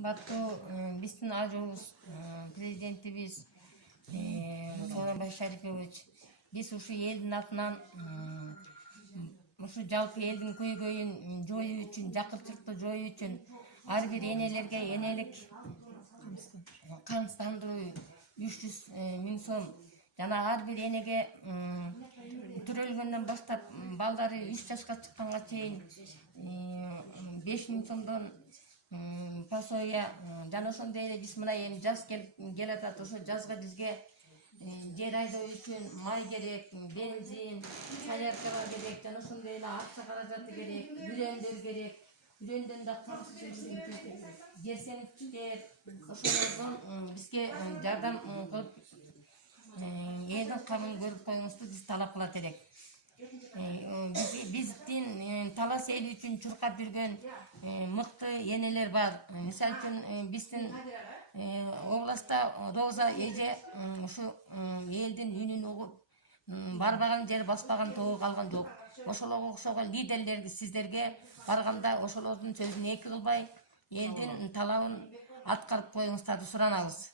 Кымбаттуу биздин ажуубуз президентибиз Сооронбай Шарипович, биз ушу элдин атынан ушу жалпы элдин көйгөйүн жоюу үчүн, жакырчылыкты жоюу үчүн ар бир энелерге энелик камсыздандыруу 300.000 сом жана ар бир энеге төрөлгөндөн баштап балдары 3 жашка чыкканга чейин 5.000 сомдон пособия жана ошондой эле биз мына эми жаз келатат, ошо жазга бизге жер айдоо үчүн май керек, бензин, соляркалар керек, жана ошондой эле акча каражаты керек, үрөндөр керек. Үрөндөн да камсыз жерсеңиктер ошолордон бизге жардам кылып элдин камын көрүп коюңузду биз талап кылат элек. Биздин талас эли үчүн чуркап жүргөн мыкты энелер бар. Мисалы үчүн биздин областта Роза эже ушу элдин үнүн угуп барбаган жер баспаган тобу калган жок. Ошолорго окшогон лидерлерди сиздерге барганда ошолордун сөзүн эки кылбай элдин талабын аткарып коюңуздарды суранабыз.